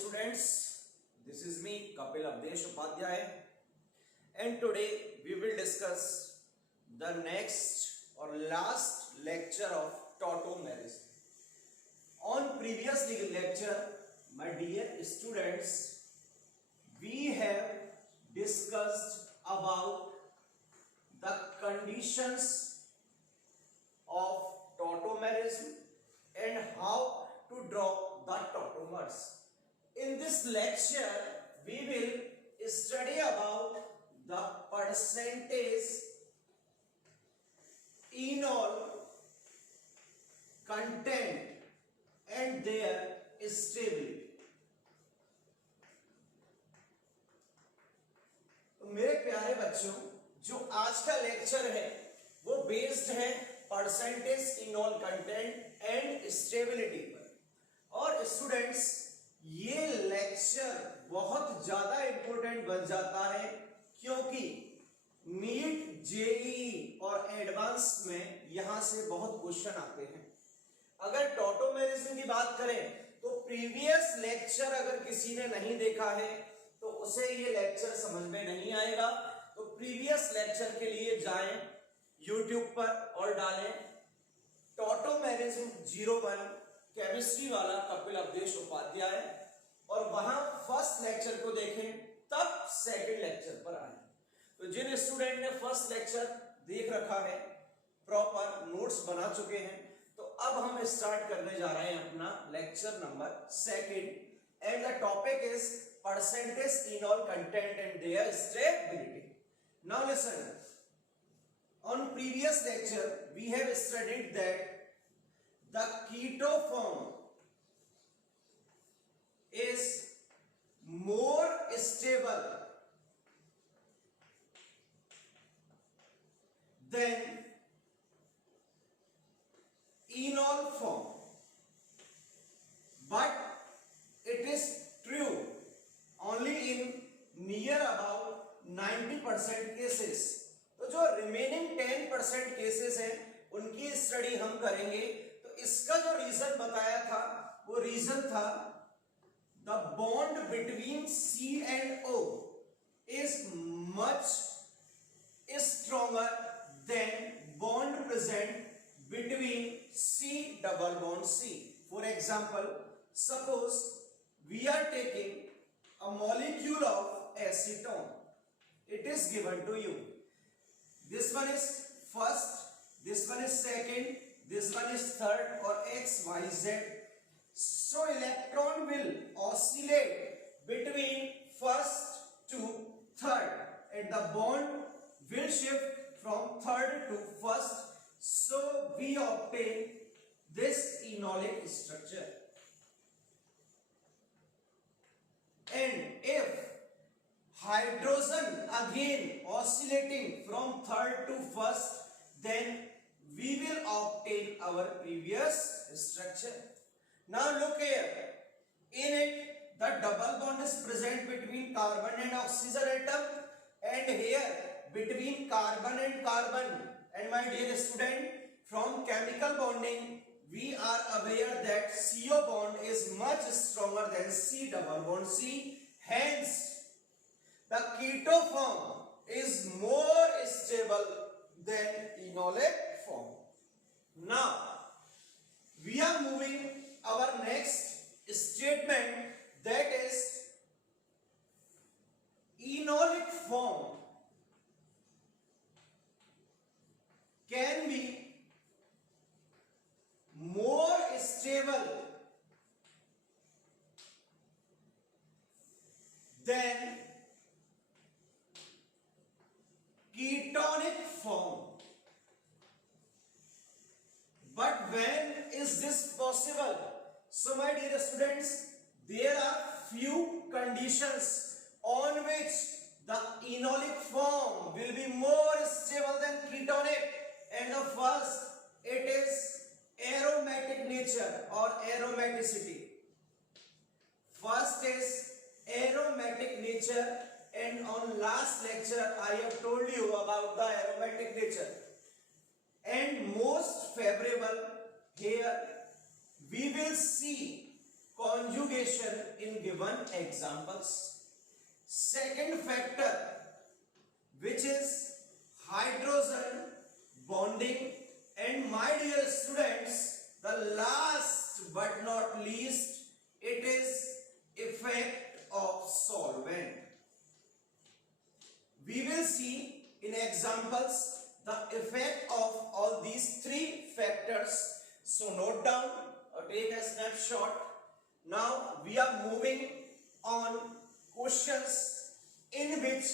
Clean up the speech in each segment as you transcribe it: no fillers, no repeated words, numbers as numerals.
students, this is me Kapil Avdesh Upadhyay, and today we will discuss the next or last lecture of tautomerism. On previous lecture, my dear students, we have discussed about the conditions of tautomerism and how to draw the tautomers. In this lecture, we will study about the percentage enol content and their stability. तो मेरे प्यारे बच्चों, जो आज का lecture है वो based है परसेंटेज इनॉल कंटेंट एंड स्टेबिलिटी पर। और स्टूडेंट्स, ये लेक्चर बहुत ज्यादा इंपॉर्टेंट बन जाता है क्योंकि नीट, जेईई और एडवांस में यहां से बहुत क्वेश्चन आते हैं। अगर टॉटोमेरिज्म की बात करें तो प्रीवियस लेक्चर अगर किसी ने नहीं देखा है तो उसे ये लेक्चर समझ में नहीं आएगा। तो प्रीवियस लेक्चर के लिए जाएं YouTube पर और डालें टॉटोमेरिज्म 01 केमिस्ट्री वाला कपिल अवधेश उपाध्याय और वहां फर्स्ट लेक्चर को देखें, तब सेकंड लेक्चर पर आए। तो जिन स्टूडेंट ने फर्स्ट लेक्चर देख रखा है, प्रॉपर नोट्स बना चुके हैं, तो अब हम स्टार्ट करने जा रहे हैं अपना lecture number second and the topic is percentage इनॉल content and there stability. Now listen, on previous lecture we have studied that the keto form is more stable than enol form, but it is true only in near about 90% cases. तो जो remaining 10% cases हैं उनकी study हम करेंगे। तो इसका जो reason बताया था वो रीजन था the bond between C and O is much stronger than bond present between C double bond C। For example, suppose we are taking a molecule of acetone, it is given to you. This one is first, this one is second, this one is third or X, Y, Z. So electron will oscillate between first to third and the bond will shift from third to first. So we obtain this enolic structure. And if hydrogen again oscillating from third to first, then we will obtain our previous structure. Now look here, in it the double bond is present between carbon and oxygen atom, and here between carbon and carbon. And my dear student, from chemical bonding we are aware that CO bond is much stronger than C double bond C, hence the keto form is more stable than enolic form. Now we are moving our next statement, that is enolic form can be more stable than ketonic form. But when is this possible? So my dear students, there are few conditions on which the enolic form will be more stable than ketonic, and the first, it is aromatic nature or aromaticity. First is aromatic nature, and on last lecture I have told you about the aromatic nature. And most favorable, here we will see conjugation in given examples. Second factor, which is hydrogen bonding, and my dear students, the last but not least, it is effect of solvent. We will see in examples the effect of all these three factors. So note down or take a snapshot. Now we are moving on questions in which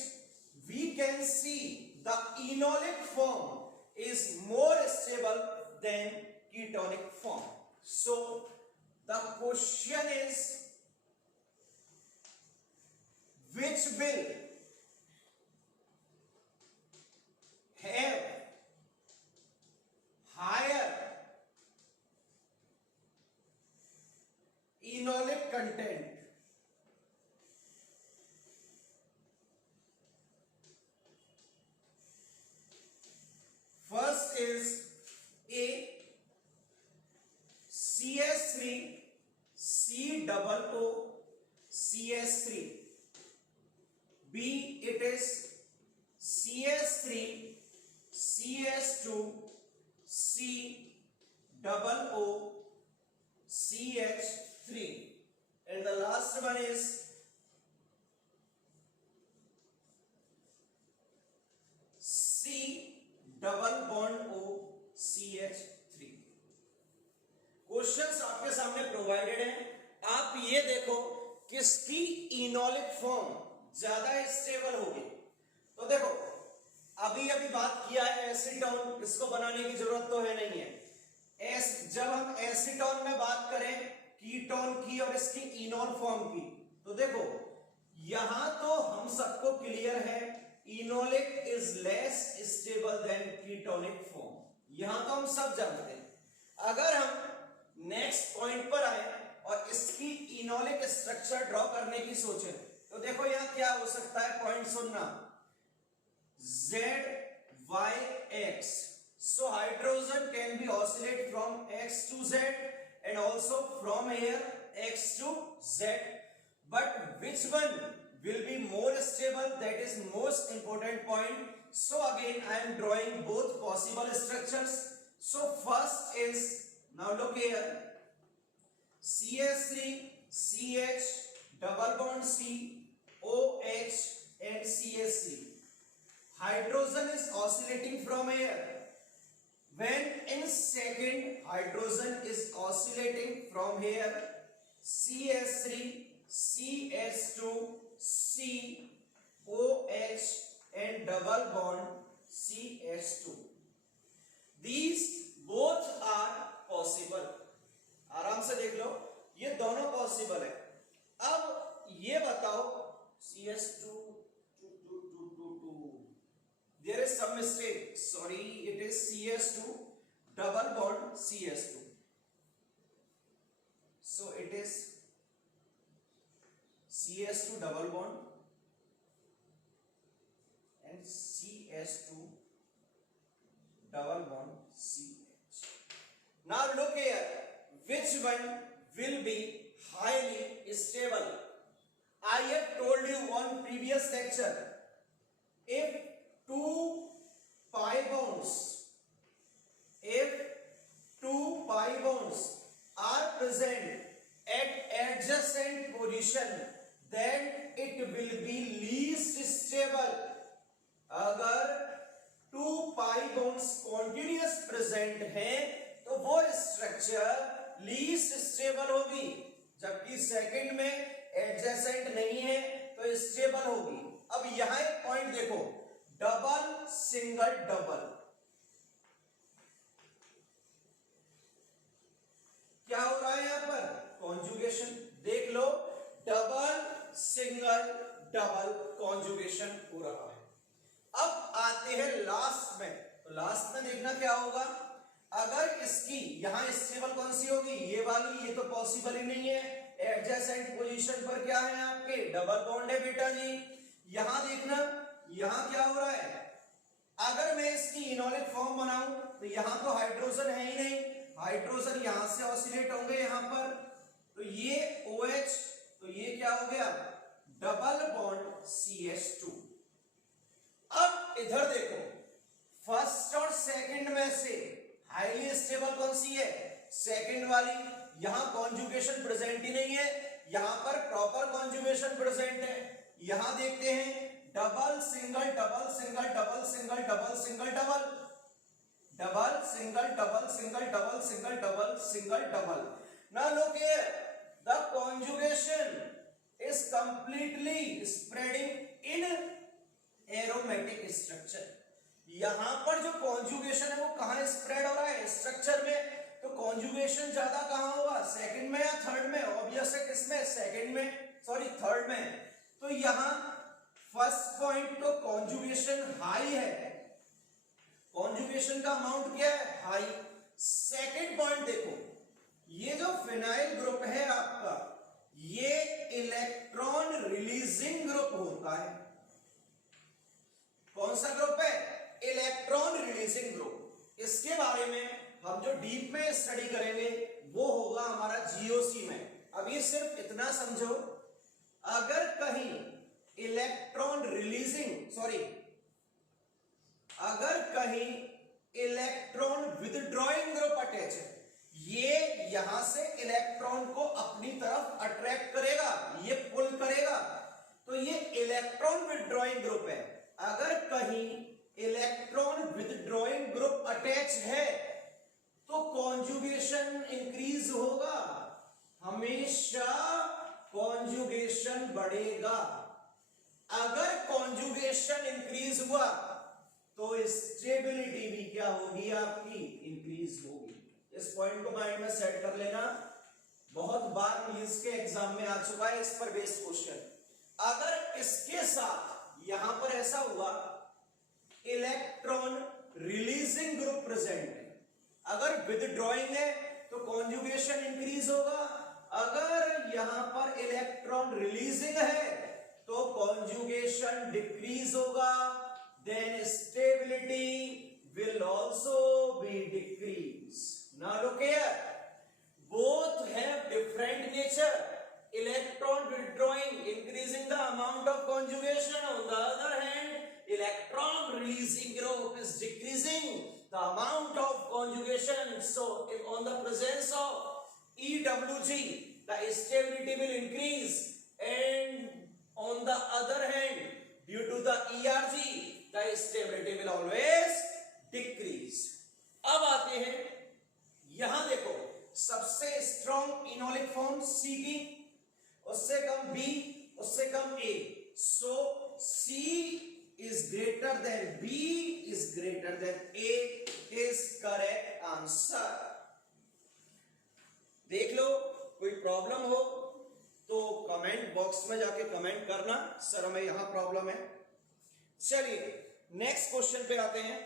we can see the enolic form is more stable than ketonic form. So the question is, which will have higher enolic content? First is A, CS3 C double O CS3. B, it is CS3 CS2 C double O CH3. And the last one is C double bond O CH3. Questions आपके सामने provided हैं. आप ये देखो किसकी enolic form ज्यादा stable होगी. तो देखो अभी बात किया है एसीटोन, इसको बनाने की जरूरत तो है नहीं है. जब हम एसीटोन में बात करें कीटोन की और इसकी इनोल फॉर्म की, तो देखो यहां तो हम सबको क्लियर है enolic is less stable then ketonic form. यहां तो हम सब जानते हैं. अगर हम नेक्स्ट पॉइंट पर आए और इसकी इनोलिक स्ट्रक्चर ड्रॉ करने की सोचे, तो देखो यहां क्या हो सकता है. पॉइंट सुनना, Z Y X. So hydrogen can be oscillate from X to Z and also from here X to Z. But which one will be more stable? That is most important point. So again I am drawing both possible structures. So first is, now look here, CS3 CH double bond C OH and CH3. Hydrogen is oscillating from here. When in second hydrogen is oscillating from here, CS3 CH2 C OH and double bond CH2. These both are possible. आराम से देख लो, ये दोनों possible है. अब ये बताओ CS2, there is some mistake, sorry, it is CS2 double bond CS2. So it is CS2 double bond and CS2 double bond CH. Now look here, which one will be highly stable? I have told you on previous lecture, if two pi bonds are present at adjacent position, then it will be least stable. अगर two pi bonds continuous present हैं तो वो structure least stable होगी, जबकि second में adjacent नहीं है तो स्टेबल होगी. अब यहां एक पॉइंट देखो, डबल सिंगल डबल, क्या हो रहा है यहां पर? कॉन्जुगेशन. देख लो, डबल सिंगल डबल कॉन्जुगेशन हो रहा है. अब आते हैं लास्ट में, तो लास्ट में देखना क्या होगा. अगर इसकी यहां स्टेबल कौन सी होगी? ये वाली. ये तो पॉसिबल ही नहीं है. एडजेसेंट पोजीशन पर क्या है आपके? डबल बॉन्ड है बेटा जी. यहां देखना, यहां क्या हो रहा है? अगर मैं इसकी इनोलिक फॉर्म बनाऊं तो यहां तो हाइड्रोजन है ही नहीं. हाइड्रोजन यहां से ऑसिलेट होंगे यहां पर, तो ये OH, तो ये क्या हो गया, डबल बॉन्ड CH2। अब इधर देखो, फर्स्ट और सेकंड में से हाईली स्टेबल कौन सी है, सेकंड वाली। यहां कॉन्जुगेशन प्रेजेंट ही नहीं है, यहां पर प्रॉपर कॉन्जुगेशन प्रेजेंट है। यहां देखते हैं double single double single double single double single double double single double single double single double single double. Now look here, the conjugation is completely spreading in aromatic structure। यहां पर जो conjugation है वो कहां स्प्रेड हो रहा है, structure में। तो कॉन्जुगेशन ज्यादा कहां होगा, सेकंड में या थर्ड में, ऑब्वियस है किसमें, सेकंड में, सॉरी थर्ड में। तो यहां फर्स्ट पॉइंट तो कॉन्जुगेशन हाई है, कॉन्जुगेशन का अमाउंट क्या है, हाई। सेकंड पॉइंट देखो, ये जो फिनाइल ग्रुप है आपका, ये इलेक्ट्रॉन रिलीजिंग ग्रुप होता है। कौन सा ग्रुप है, इलेक्ट्रॉन रिलीजिंग ग्रुप। इसके बारे में हम जो डीप में स्टडी करेंगे वो होगा हमारा जीओसी में। अभी सिर्फ इतना समझो, अगर कहीं इलेक्ट्रॉन रिलीजिंग, सॉरी, अगर कहीं इलेक्ट्रॉन विदड्रॉइंग ग्रुप अटैच है, ये यहां से इलेक्ट्रॉन को अपनी तरफ अट्रैक्ट करेगा, ये पुल करेगा, तो ये इलेक्ट्रॉन विदड्रॉइंग ग्रुप है। अगर कहीं इलेक्ट्रॉन विदड्रॉइंग ग्रुप अटैच है तो कॉन्जुगेशन इंक्रीज होगा, हमेशा कॉन्जुगेशन बढ़ेगा। अगर कॉन्जुगेशन इंक्रीज हुआ तो स्टेबिलिटी भी क्या होगी आपकी, इंक्रीज होगी। इस पॉइंट को माइंड में सेट कर लेना, बहुत बार मींस के एग्जाम में आ चुका है इस पर बेस्ड क्वेश्चन। अगर इसके साथ यहां पर ऐसा हुआ, इलेक्ट्रॉन रिलीजिंग ग्रुप प्रेजेंट है, अगर विदड्रॉइंग है तो कॉन्जुगेशन इंक्रीज होगा, अगर यहां पर इलेक्ट्रॉन रिलीजिंग है तो कॉन्जुगेशन डिक्रीज होगा, then stability will also be decreased. Now look here, both have different nature. Electron withdrawing increasing the amount of conjugation, on the other hand electron releasing group is decreasing the amount of conjugation. So if on the presence of EWG the stability will increase, and on the other hand due to the ERG the stability will always decrease. अब आते हैं, यहां देखो सबसे strong enolic form C की, उससे कम B, उससे कम A, so C is greater than B is greater than A is correct answer. देख लो, कोई प्रॉब्लम हो तो कमेंट बॉक्स में जाके कमेंट करना, सर हमें यहां प्रॉब्लम है। चलिए नेक्स्ट क्वेश्चन पे आते हैं।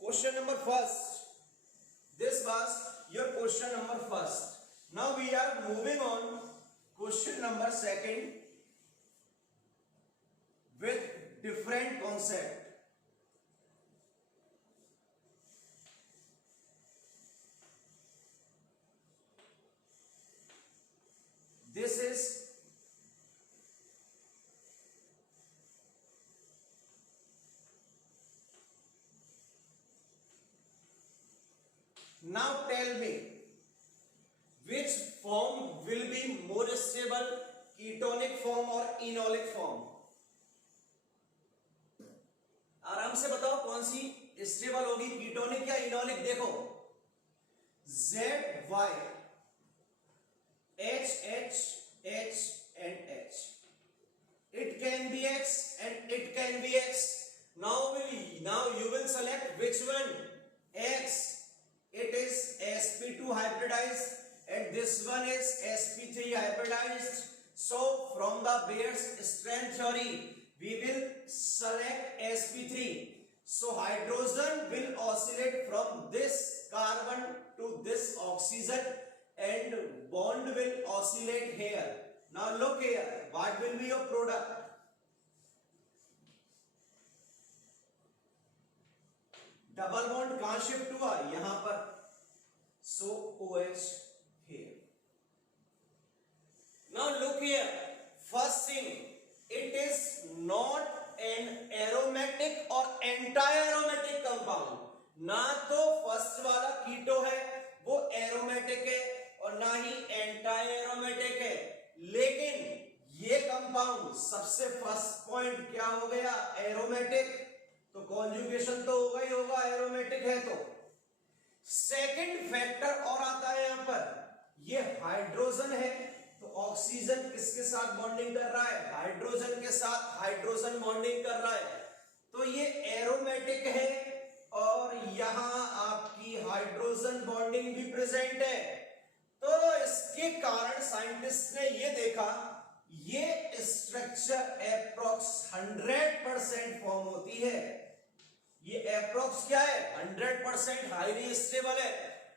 Question number first. This was your question number first. Now we are moving on question number second with different concept. This is now tell me which form will be more stable, ketonic form or enolic form। आराम से बताओ कौन सी stable होगी, ketonic या enolic. देखो ZY H H H and H, it can be X and it can be X। now you will select which one, X, it is sp2 hybridized and this one is sp3 hybridized। so from the Bayes strength theory we will select sp3। so hydrogen will oscillate from this carbon to this oxygen and bond will oscillate here। now look here, what will be your product, double bond कहां shift हुआ, यहां पर, सो OH here। Singh it is not an aromatic और anti aromatic compound. ना तो first वाला कीटो है वो एरोमेटिक है और ना ही एंटी एरोमेटिक है, लेकिन ये कंपाउंड सबसे फर्स्ट पॉइंट क्या हो गया, एरोमेटिक, तो कॉन्जुगेशन तो होगा ही होगा, एरोमेटिक है तो। सेकंड फैक्टर और आता है यहां पर, ये हाइड्रोजन है तो ऑक्सीजन किसके साथ बॉन्डिंग कर रहा है, हाइड्रोजन के साथ हाइड्रोजन बॉन्डिंग कर रहा है, तो ये एरोमेटिक है और यहां आपकी हाइड्रोजन बॉन्डिंग भी प्रेजेंट है। तो इसके कारण साइंटिस्ट ने ये देखा ये स्ट्रक्चर एप्रोक्स 100% फॉर्म होती है। ये एप्रोक्स क्या है, 100% हाईली स्टेबल है,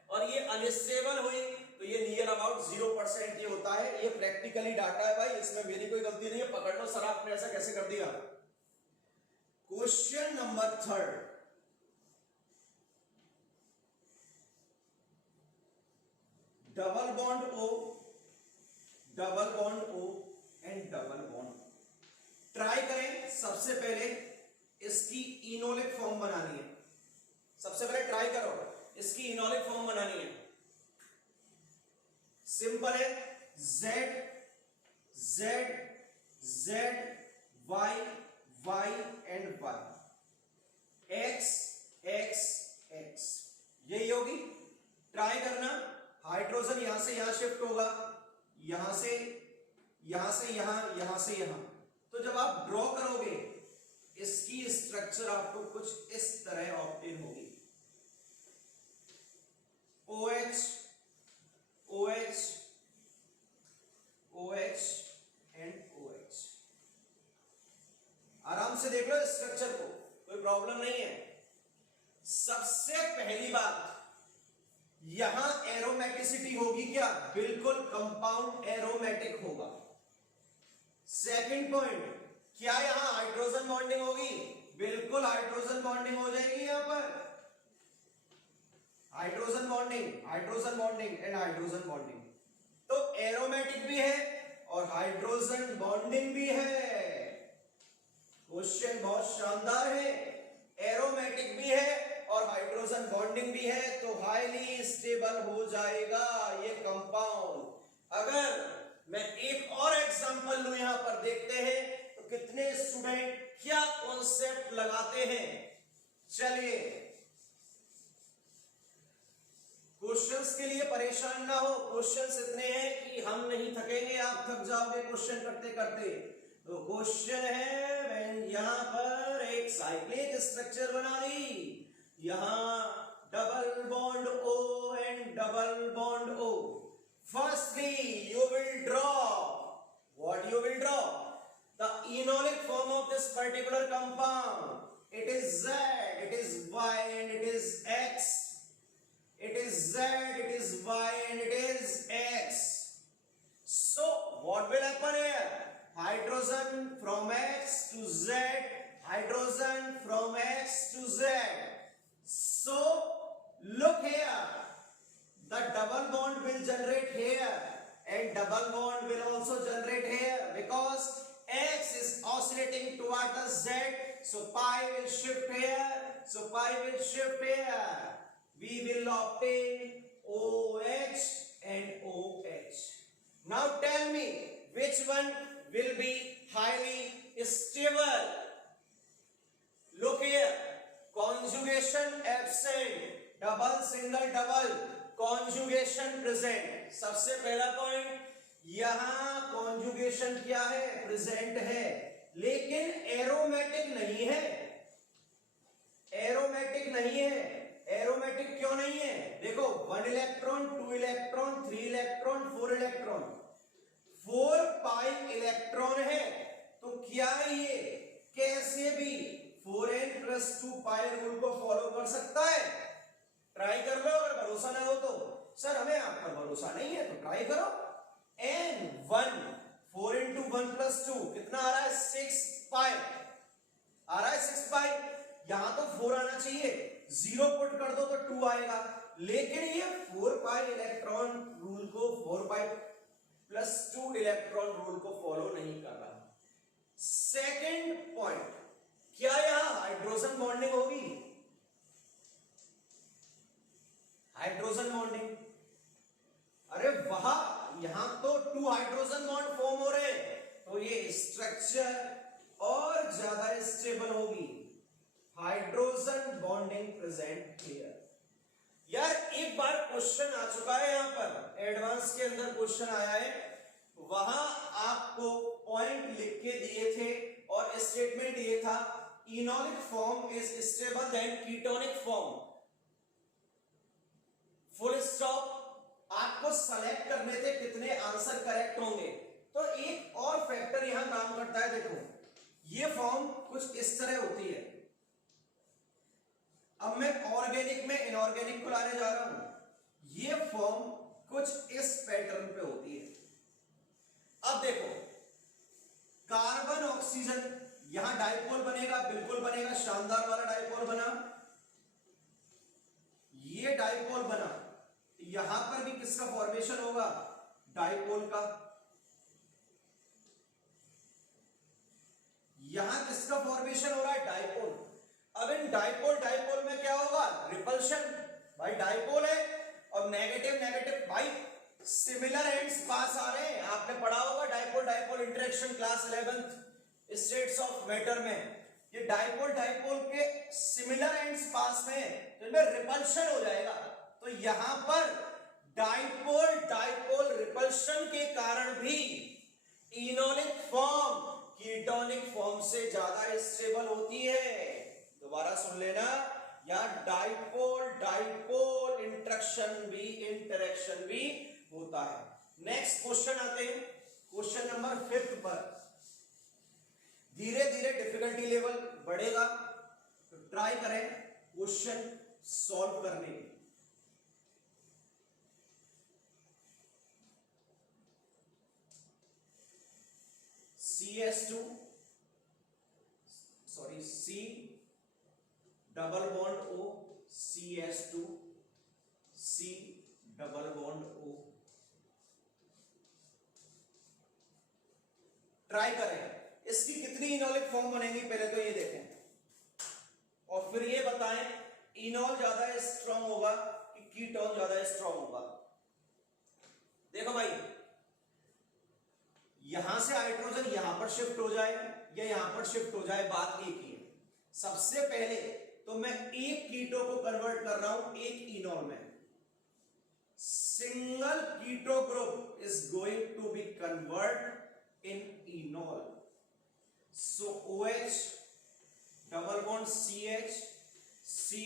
और ये अनस्टेबल हुई तो ये नियर अबाउट 0% ये होता है। ये प्रैक्टिकली डाटा है भाई, इसमें मेरी कोई गलती नहीं है। पकड़ लो सर आपने ऐसा कैसे कर दिया। Question number 3, double bond O and double bond. Try करें सबसे पहले इसकी इनोलिक फॉर्म बनानी है। सबसे पहले ट्राई करो इसकी इनोलिक फॉर्म बनानी है। सिंपल है, Z Z Z Y Y and Y, X X X, यही होगी। ट्राई करना, हाइड्रोजन यहां से यहां शिफ्ट होगा, यहां से यहां से यहां, यहां से यहां, तो जब आप ड्रॉ करोगे इसकी स्ट्रक्चर आपको कुछ इस तरह ऑब्टेन होगी। OH OH OH and OH। आराम से देख लो स्ट्रक्चर को, कोई प्रॉब्लम नहीं है। सबसे पहली बात, यहां एरोमेटिसिटी होगी क्या, बिल्कुल कंपाउंड एरोमेटिक होगा। सेकंड पॉइंट, क्या यहां हाइड्रोजन बॉन्डिंग होगी, बिल्कुल हाइड्रोजन बॉन्डिंग हो जाएगी। यहां पर hydrogen bonding and hydrogen bonding, तो एरोमेटिक भी है और हाइड्रोजन बॉन्डिंग भी है। क्वेश्चन बहुत शानदार है, एरोमेटिक भी है और हाइड्रोजन बॉन्डिंग भी है, तो हाईली स्टेबल हो जाएगा ये कंपाउंड। अगर मैं एक और एग्जांपल लूं, यहां पर देखते हैं तो कितने स्टूडेंट क्या कॉन्सेप्ट लगाते हैं। चलिए, क्वेश्चंस के लिए परेशान ना हो, क्वेश्चंस इतने हैं कि हम नहीं थकेंगे, आप थक जाओगे क्वेश्चन करते करते। तो क्वेश्चन है, यहां पर एक साइक्लिक स्ट्रक्चर बना ली, यहां double bond O and double bond O। Firstly, you will draw what you will draw the enolic form of this particular compound. It is Z, it is Y, and it is X. It is Z, it is Y, and it is X. So what will happen here? Hydrogen from X to Z, hydrogen from X to Z. So look here, the double bond will generate here and double bond will also generate here, because X is oscillating towards Z, so pi will shift here, so pi will shift here. We will obtain OH and OH. Now tell me which one will be highly stable. Look here, conjugation absent, double single double, conjugation present। सबसे पहला point, यहां conjugation क्या है, present है, लेकिन aromatic नहीं है। Aromatic नहीं है, एरोमेटिक क्यों नहीं है, देखो 1 electron, 2 electron, 3 electron, 4 electron, 4 pi electron है, तो क्या ये कैसे भी 4n+2 पाई रूल को फॉलो कर सकता है? ट्राई कर लो, अगर भरोसा ना हो तो। सर हमें आप पर भरोसा नहीं है तो ट्राई करो। n1 4 × 1+2 कितना आ रहा है, 6 पाई आ रहा है, 6 पाई। यहां तो 4 आना चाहिए, 0 पुट कर दो तो 2 आएगा, लेकिन ये 4 पाई इलेक्ट्रॉन रूल को, 4 पाई + 2 इलेक्ट्रॉन रूल को फॉलो नहीं कर रहा। सेकेंड पॉइंट, क्या यहां हाइड्रोजन बॉन्डिंग होगी? हाइड्रोजन बॉन्डिंग, अरे वहां यहां तो 2 हाइड्रोजन बॉन्ड फॉर्म हो रहे हैं, तो ये स्ट्रक्चर और ज्यादा स्टेबल होगी। Hydrogen bonding present here. यार एक बार क्वेश्चन आ चुका है, यहां पर एडवांस के अंदर क्वेश्चन आया है, वहां आपको पॉइंट लिख के दिए थे और स्टेटमेंट ये था, enolic form is stable then ketonic form, full stop. आपको सेलेक्ट करने थे कितने आंसर करेक्ट होंगे। तो एक और फैक्टर यहां काम करता है, देखो ये फॉर्म कुछ इस तरह होती है। अब मैं ऑर्गेनिक में इनऑर्गेनिक को लाने जा रहा हूं, ये फॉर्म कुछ इस पैटर्न पे होती है। अब देखो कार्बन ऑक्सीजन, यहां डाइपोल बनेगा, बिल्कुल बनेगा, शानदार वाला डाइपोल बना, ये डाइपोल बना, यहां पर भी किसका फॉर्मेशन होगा? डाइपोल का। यहां किसका फॉर्मेशन हो रहा है? डाइपोल। अब इन डाइपोल डाइपोल में क्या होगा? रिपल्शन। भाई डाइपोल है और नेगेटिव नेगेटिव, भाई सिमिलर एंड्स पास आ रहे हैं, आपने पढ़ा होगा dipole dipole interaction class 11th states of matter में। ये डाइपोल डाइपोल के सिमिलर एंड्स पास में, तो इनमें रिपल्शन हो जाएगा। तो यहां पर डाइपोल डाइपोल रिपल्शन के कारण भी इनोलिक फॉर्म कीटोनिक फॉर्म से ज्यादा स्टेबल होती है। दोबारा सुन लेना, या डाइपोल डाइपोल इंटरेक्शन भी होता है। नेक्स्ट क्वेश्चन आते हैं, क्वेश्चन नंबर 5 पर। धीरे धीरे डिफिकल्टी लेवल बढ़ेगा, तो ट्राई करें क्वेश्चन सॉल्व करने की। CS2 sorry C double bond O, CS2 C double bond O। Try करें इसकी कितनी इनोलिक फॉर्म बनेगी, पहले तो ये देखें और फिर ये बताएं इनोल ज्यादा स्ट्रांग होगा कि कीटोन ज्यादा स्ट्रांग होगा। देखो भाई, यहां से हाइड्रोजन यहां पर शिफ्ट हो जाए या यहां पर शिफ्ट हो जाए, बात एक ही है। सबसे पहले तो मैं एक कीटो को कन्वर्ट कर रहा हूं एक इनोल में। Single keto group is going to be convert in enol. So OH double bond CH, C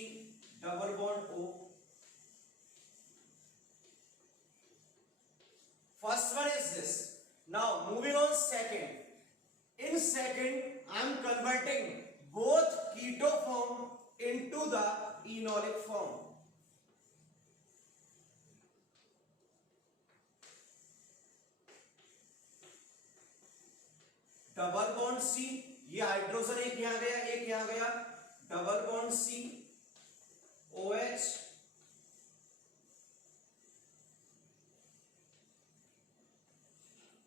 double bond O. First one is this. Now moving on second. In second, I am converting both keto form into the enolic form. Double bond C, ये hydrogen एक यहां गया एक यहां गया, double bond C OH,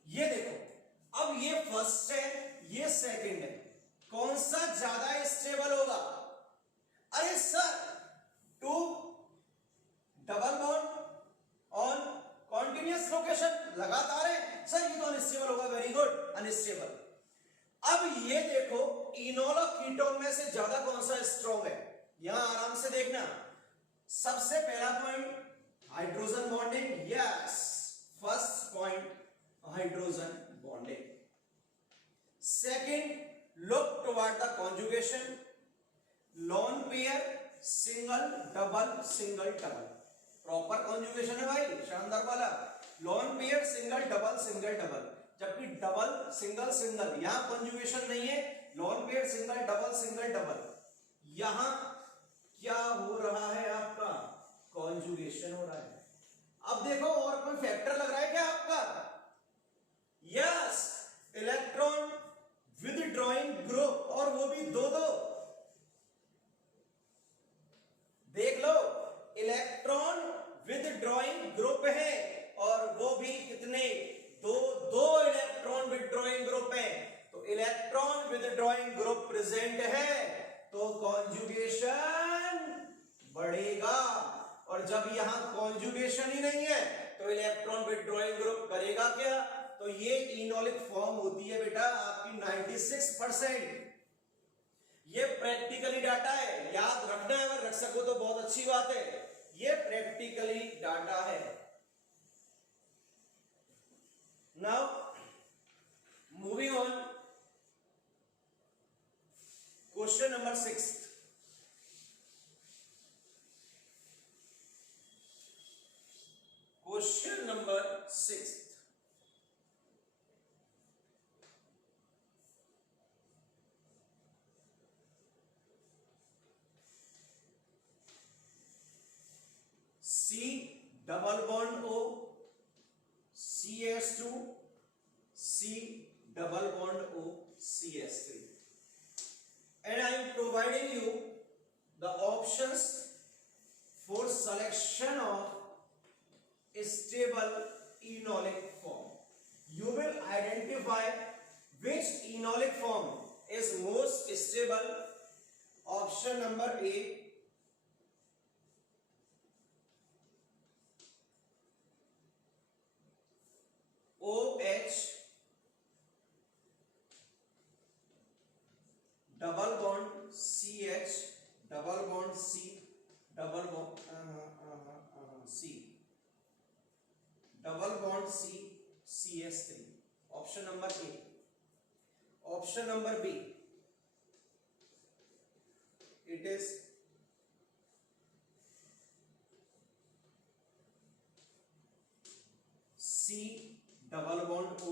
ये देखो अब ये फर्स्ट है ये सेकंड है, कौन सा ज्यादा स्टेबल होगा? अरे sir 2 double bond on continuous location लगातार है सर, ये तो अनस्टेबल होगा। Very good, unstable. अब ये देखो इनोल और कीटोन में से ज्यादा कौन सा स्ट्रॉन्ग है, यहां आराम से देखना। सबसे पहला point hydrogen bonding, yes first point hydrogen bonding. Second look toward the conjugation, lone pair single double single double, proper conjugation है भाई, शानदार वाला। Lone pair single double single double, जबकि डबल सिंगल सिंगल यहां कॉन्जुगेशन नहीं है, lone pair single double single double. यहां क्या हो रहा है आपका? कॉन्जुगेशन हो रहा है। अब देखो और कोई फैक्टर लग रहा है क्या आपका? यस, इलेक्ट्रॉन विदड्रॉइंग ग्रुप, और वो भी दो दो। देख लो इलेक्ट्रॉन विदड्रॉइंग ग्रुप है और वो भी कितने? दो दो इलेक्ट्रॉन विदड्रॉइंग ग्रुप है। तो इलेक्ट्रॉन विथड्रॉइंग ग्रुप प्रेजेंट है तो कॉन्जुगेशन बढ़ेगा, और जब यहां कॉन्जुगेशन ही नहीं है तो इलेक्ट्रॉन विथड्रॉइंग ग्रुप करेगा क्या? तो ये इनोलिक फॉर्म होती है बेटा आपकी 96%। ये प्रैक्टिकली डाटा है, याद रखना है, अगर रख सको तो बहुत अच्छी बात है, ये प्रैक्टिकली डाटा है। Now moving on, question number 6। Question number 6, C double bond O CS2, C double bond O CS3, and I am providing you the options for selection of stable enolic form. You will identify which enolic form is most stable. Option number A, OH double bond CH double bond C double bond C double bond C CS3। Option number A. Option number B, it is C double bond O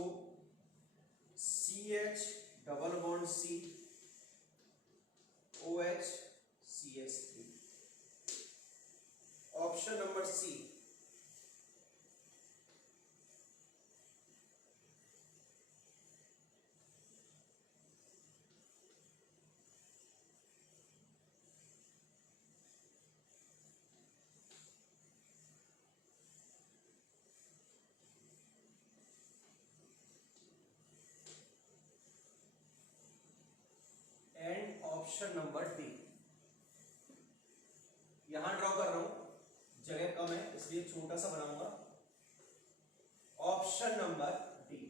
CH double bond C OH CS3। Option number C, and option number D. यहां draw कर रहा हूं, जगह कम है इसलिए छोटा सा बनाऊंगा। Option number D.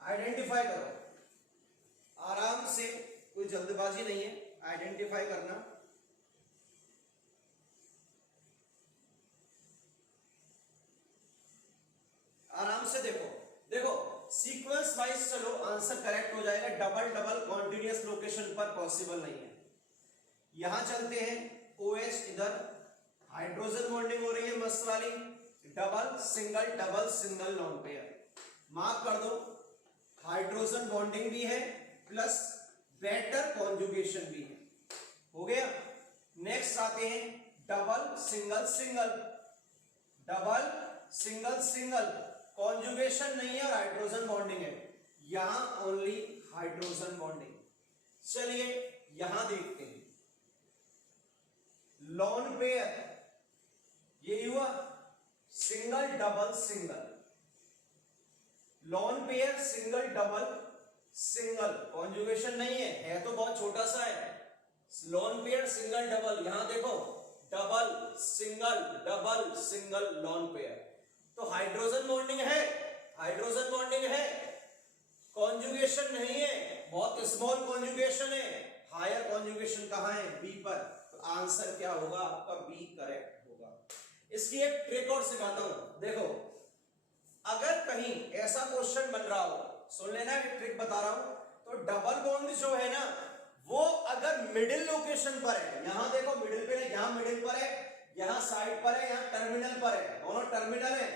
आइडेंटिफाई करो आराम से, कोई जल्दबाजी नहीं है, आइडेंटिफाई करना। आराम से देखो, देखो सीक्वेंस वाइज चलो, आंसर करेक्ट हो जाएगा। डबल डबल कॉन्टिन्यूअस लोकेशन पर पॉसिबल नहीं है। यहां चलते हैं, OH इधर हाइड्रोजन बॉन्डिंग हो रही है मस्त वाली, double single long pair mark कर दो। हाइड्रोजन बॉन्डिंग भी है प्लस बेटर कॉन्जुगेशन भी है, हो गया। नेक्स्ट आते हैं डबल सिंगल कॉन्जुगेशन नहीं है और हाइड्रोजन बॉन्डिंग है, यहां ओनली हाइड्रोजन बॉन्डिंग। चलिए यहां देखते हैं लॉन पेयर, ये हुआ single lawn pair single conjugation नहीं है तो बहुत छोटा सा है। लॉन पेयर सिंगल डबल, यहां देखो डबल सिंगल लॉन पेयर, तो हाइड्रोजन बॉन्डिंग है, कॉन्जुगेशन नहीं है, बहुत स्मॉल कॉन्जुगेशन है। हायर कॉन्जुगेशन कहां है? बी पर। तो आंसर क्या होगा आपका? बी करेक्ट होगा। इसकी एक ट्रिक और सिखाता हूं, देखो अगर कहीं ऐसा क्वेश्चन बन रहा हो, सुन लेना कि ट्रिक बता रहा हूं, तो डबल बॉन्ड जो है ना वो अगर मिडिल लोकेशन पर है, यहां देखो मिडिल पे है, यहां मिडिल पर है, यहां साइड पर है, यहां टर्मिनल पर है, दोनों टर्मिनल है,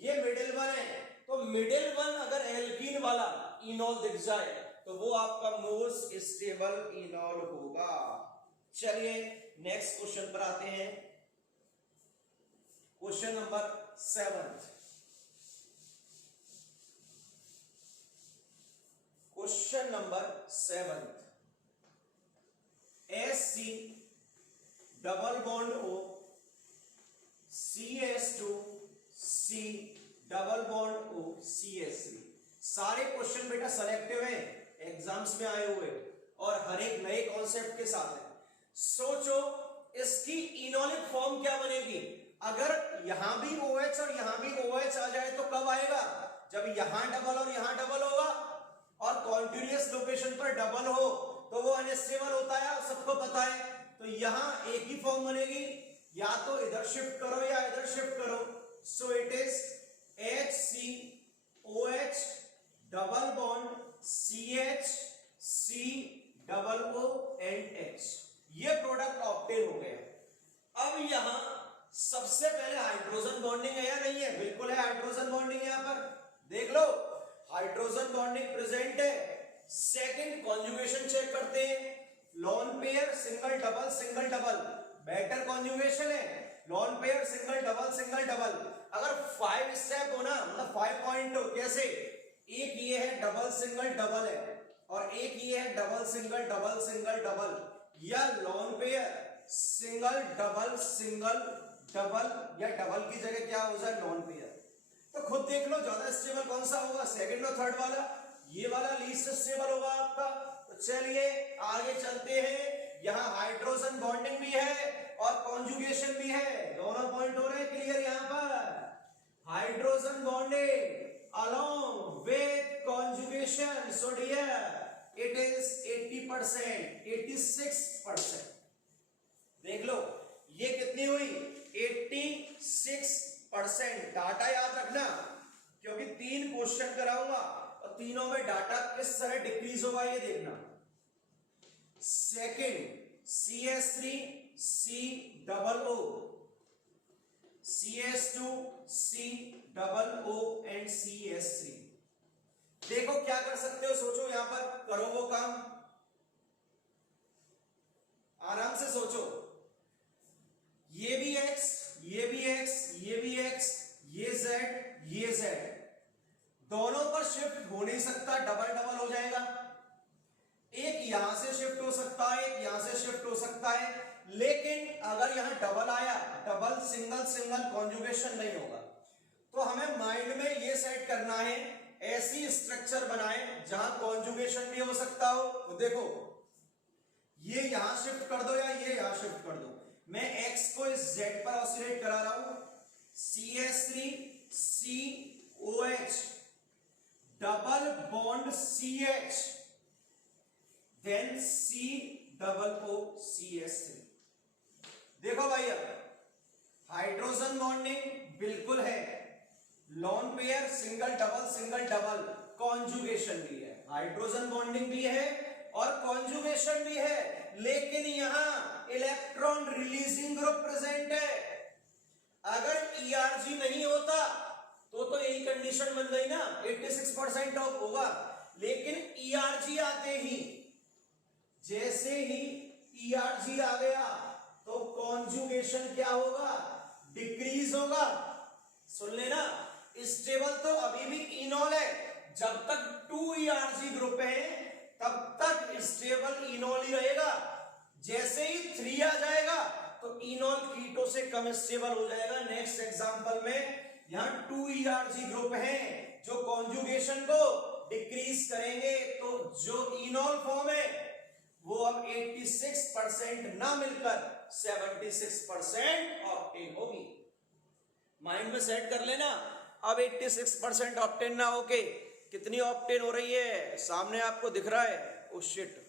ये मिडिल वन है, तो मिडिल वन अगर एल्कीन वाला इनॉल दिख जाए तो वो आपका मोस्ट स्टेबल इनॉल होगा। चलिए नेक्स्ट क्वेश्चन पर आते हैं, question number 7। Question number 7, Sc double bond O, CS2 C double bond O, CS3। सारे क्वेश्चन बेटा सेलेक्टिव हैं, एग्जाम्स में आए हुए और हर एक नए कॉन्सेप्ट के साथ है। सोचो इसकी इनोलिक फॉर्म क्या बनेगी? अगर यहां भी OH और यहां भी OH आ जाए तो कब आएगा? जब यहां डबल और यहां डबल होगा और कॉन्टिन्यूअस लोकेशन पर डबल हो तो वो अनस्टेबल होता है, आप सबको पता है। तो यहां एक ही फॉर्म बनेगी, या तो इधर शिफ्ट करो या इधर शिफ्ट करो। So it is HCOH double bond CH C double O and H। ये प्रोडक्ट ऑब्टेन हो गया। अब यहां सबसे पहले हाइड्रोजन बॉन्डिंग है या नहीं है? बिल्कुल है, हाइड्रोजन बॉन्डिंग यहां पर देख लो, हाइड्रोजन बॉन्डिंग प्रेजेंट है। सेकंड कॉन्जुगेशन चेक करते हैं, lone pair single double, better conjugation है। Lone pair single double. अगर 5 स्टेप हो ना, मतलब 5 पॉइंट हो, कैसे? एक ये है डबल सिंगल डबल है और एक ये है डबल सिंगल डबल, या लॉन पेयर सिंगल डबल, या डबल की जगह क्या हो जाए लॉन पेयर। तो खुद देख लो ज्यादा स्टेबल कौन सा होगा, सेकंड और थर्ड वाला। ये वाला लीस्ट स्टेबल होगा आपका। तो चलिए आगे चलते हैं। यहाँ हाइड्रोजन बॉन्डिंग भी है और कॉन्जुगेशन भी है, दोनों पॉइंट हो रहे हैं क्लियर। यहाँ पर hydrogen bonding along with conjugation, so dear it is 80%, 86%। देख लो ये कितनी हुई, 86%। डाटा याद रखना क्योंकि 3 क्वेश्चन कराऊंगा और तीनों में डाटा किस तरह डिक्रीज होगा ये देखना। Second CS3 C double O, CS2 C double O and CS3। देखो क्या कर सकते हो, सोचो, यहां पर करो वो काम, आराम से सोचो। ये भी X, ये भी X, ये भी X, ये Z, ये Z, दोनों पर शिफ्ट हो नहीं सकता, डबल डबल हो जाएगा। एक यहां से शिफ्ट हो सकता है, एक यहां से शिफ्ट हो सकता है, लेकिन अगर यहां डबल आया, डबल सिंगल कॉन्जुगेशन नहीं होगा। तो हमें माइंड में ये सेट करना है, ऐसी स्ट्रक्चर बनाए जहां कॉन्जुगेशन भी हो सकता हो। तो देखो ये यहां शिफ्ट कर दो या ये यहां शिफ्ट कर दो, मैं X को इस Z पर ऑसिलेट करा रहा हूं। CS3 COH double bond CH, then C double O CS3। देखो भाई अब हाइड्रोजन बॉन्डिंग बिल्कुल है, lone pair single double, conjugation भी है, हाइड्रोजन बॉन्डिंग भी है और कॉन्जुगेशन भी है, लेकिन यहां इलेक्ट्रॉन रिलीजिंग ग्रुप प्रेजेंट है। अगर ERG नहीं होता तो यही कंडीशन बन गई ना, 86% ऑफ होगा। लेकिन ERG आते ही, जैसे ही ERG आ गया तो कॉन्जुगेशन क्या होगा, डिक्रीज होगा। सुन लेना, स्टेबल तो अभी भी इनॉल है, जब तक 2 ERG ग्रुप है तब तक स्टेबल इनॉल ही रहेगा। जैसे ही 3 आ जाएगा तो इनॉल कीटो से कम स्टेबल हो जाएगा। नेक्स्ट एग्जांपल में यहां 2 ERG ग्रुप हैं जो कॉन्जुगेशन को डिक्रीज करेंगे, तो जो इनॉल फॉर्म है वो अब 86% ना मिलकर 76% ऑब्टेन होगी। माइंड में सेट कर लेना। अब 86% ऑब्टेन ना होके कितनी ऑब्टेन हो रही है, सामने आपको दिख रहा है, ओ शिट।